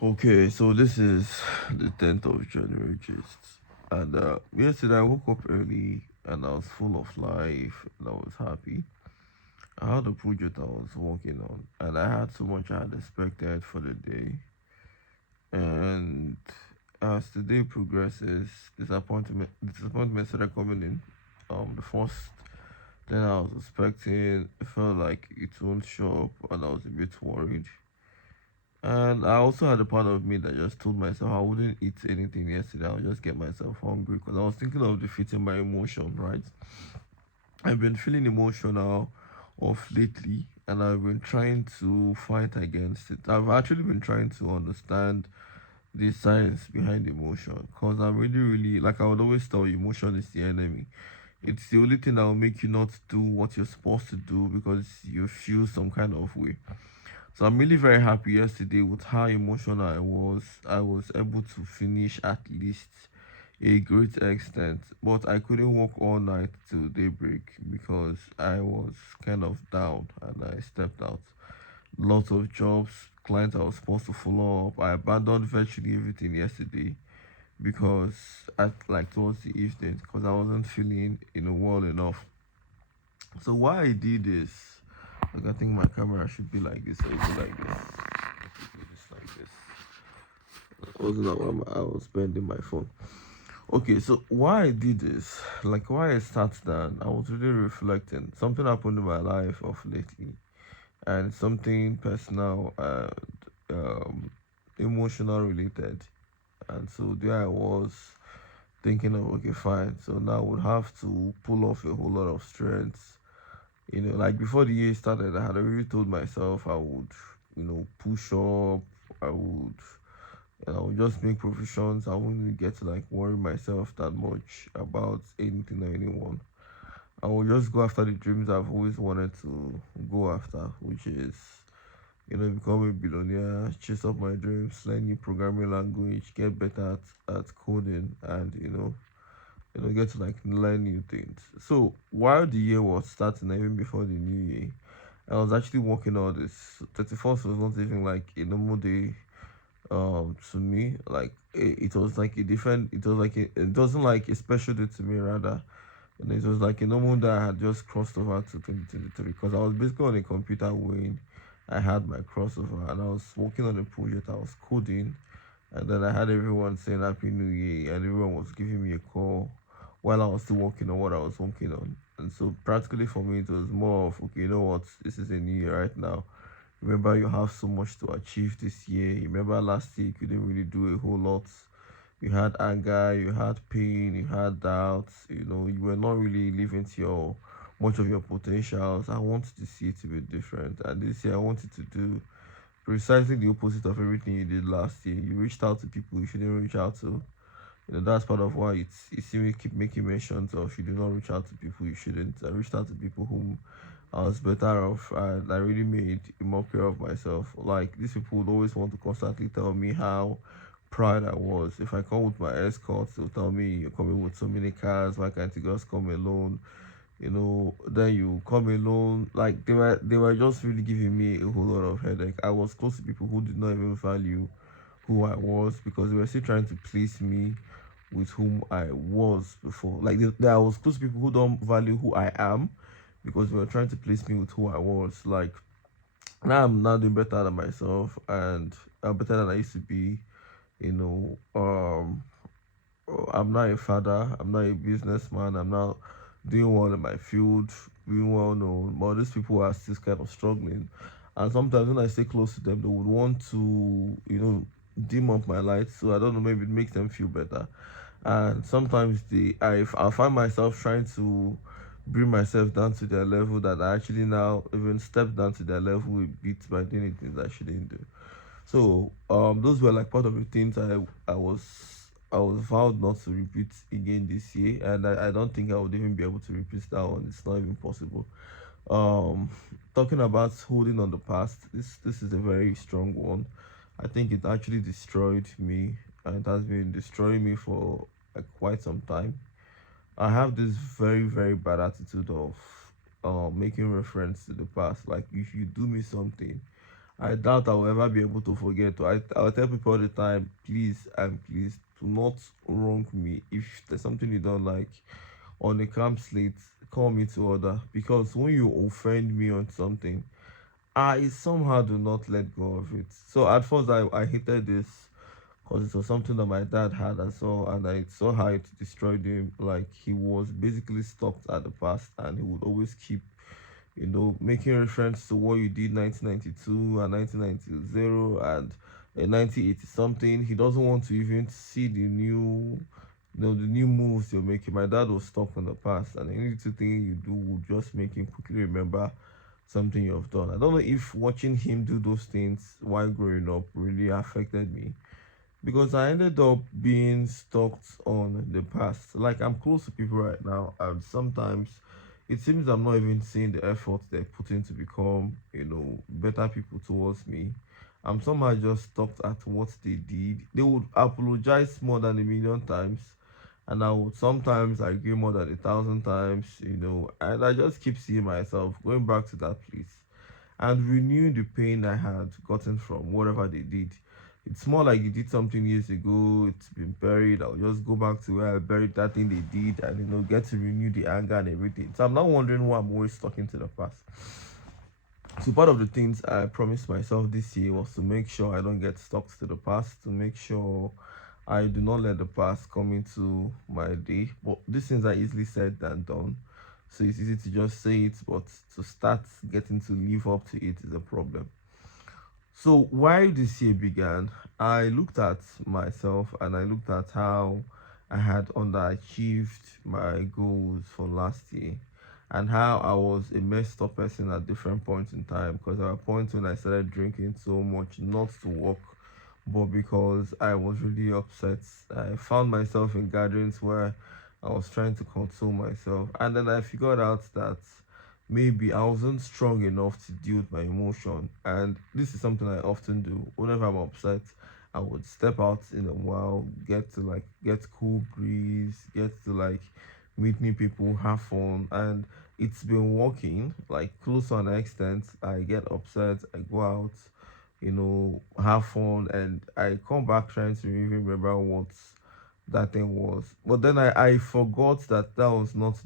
Okay, so this is the 10th of January, just. And yesterday I woke up early and I was full of life and I was happy. I had a project I was working on and I had so much I had expected for the day. And as the day progresses, disappointment started coming in. The first thing I was expecting, it felt like it won't show up and I was a bit worried. And I also had a part of me that just told myself I wouldn't eat anything yesterday. I'll just get myself hungry because I was thinking of defeating my emotion, right? I've been feeling emotional of lately and I've been trying to fight against it. I've actually been trying to understand the science behind emotion because I'm really, really, like I would always tell you, emotion is the enemy. It's the only thing that will make you not do what you're supposed to do because you feel some kind of way. So I'm really very happy yesterday with how emotional I was. I was able to finish at least a great extent, but I couldn't work all night till daybreak because I was kind of down and I stepped out. Lots of jobs, clients I was supposed to follow up. I abandoned virtually everything yesterday because at like towards the evening because I wasn't feeling well enough. So why I did this, like I think my camera should be like this or it be like this. Do this like this. Wasn't that why I was bending my phone? Okay, so why I did this, like why I started that, I was really reflecting. Something happened in my life of lately, and something personal and emotional related. And so there I was thinking of okay, fine. So now I would have to pull off a whole lot of strength. Like before the year started, I had already told myself I would, push up. I would and I would just make provisions. I wouldn't really get to like worry myself that much about anything or anyone. I will just go after the dreams I've always wanted to go after, which is, become a billionaire, chase up my dreams, learn new programming language, get better at coding, and get to like learn new things. So while the year was starting, even before the new year, I was actually working on this. 31st was not even like a normal day to me. Like it was like a different, it was like it wasn't like a special day to me, rather. And it was like a normal day I had just crossed over to 2023 because I was basically on a computer when I had my crossover and I was working on a project. I was coding, and then I had everyone saying Happy New Year, and everyone was giving me a call while I was still working on what I was working on. And so practically for me it was more of okay, you know what, this is a new year right now. Remember, you have so much to achieve this year. Remember, last year you couldn't really do a whole lot. You had anger, you had pain, you had doubts. You were not really living to your much of your potentials. I wanted to see it to be different, and this year I wanted to do precisely the opposite of everything you did last year. You reached out to people you shouldn't reach out to. That's part of why you see me keep making mentions of you do not reach out to people you shouldn't. I reached out to people whom I was better off, and I really made a mockery of myself. Like these people would always want to constantly tell me how proud I was. If I come with my escorts, they'll tell me you're coming with so many cars, why can't you just come alone? Then you come alone. Like they were just really giving me a whole lot of headache. I was close to people who did not even value who I was because they were still trying to place me with whom I was before. Like I was close to people who don't value who I am because they were trying to place me with who I was. Like now I'm now doing better than myself and I'm better than I used to be. You know, I'm not a father. I'm not a businessman. I'm not doing well in my field, being well known. But these people are still kind of struggling. And sometimes when I stay close to them, they would want to, dim up my lights. So I don't know, maybe it makes them feel better. And sometimes I find myself trying to bring myself down to their level that I actually now even step down to their level a bit by doing things I shouldn't do. So those were like part of the things I was vowed not to repeat again this year, and I don't think I would even be able to repeat that one. It's not even possible. Um, Talking about holding on the past, this is a very strong one. I think it actually destroyed me, and it has been destroying me for like quite some time. I have this very very bad attitude of making reference to the past. Like if you do me something, I doubt I will ever be able to forget. I'll tell people all the time, please and please do not wrong me. If there's something you don't like on a calm slate, call me to order. Because when you offend me on something, I somehow do not let go of it. So at first I hated this because it was something that my dad had as well, and I saw how it destroyed him. Like he was basically stuck at the past, and he would always keep, making reference to what you did 1992 and 1990 and 1980 something. He doesn't want to even see the new moves you're making. My dad was stuck in the past, and any little thing you do will just make him quickly remember something you've done. I don't know if watching him do those things while growing up really affected me because I ended up being stuck on the past. Like I'm close to people right now, and sometimes it seems I'm not even seeing the effort they put in to become, better people towards me. I'm somehow just stuck at what they did. They would apologize more than a million times, and I would sometimes agree more than 1,000 times, and I just keep seeing myself going back to that place and renewing the pain I had gotten from whatever they did. It's more like you did something years ago, it's been buried. I'll just go back to where I buried that thing they did and get to renew the anger and everything. So I'm not wondering why I'm always stuck into the past. So part of the things I promised myself this year was to make sure I don't get stuck to the past, to make sure I do not let the past come into my day. But these things are easily said than done. So it's easy to just say it, but to start getting to live up to it is a problem. So while this year began, I looked at myself and I looked at how I had underachieved my goals for last year and how I was a messed up person at different points in time because there were points when I started drinking so much, not to work, but because I was really upset. I found myself in gatherings where I was trying to console myself, and then I figured out that maybe I wasn't strong enough to deal with my emotion. And this is something I often do. Whenever I'm upset, I would step out in a while, get to like get cool breeze, get to like meet new people, have fun, and it's been working. Like close to an extent, I get upset, I go out, have fun, and I come back trying to even remember what that thing was. But then I forgot that that was not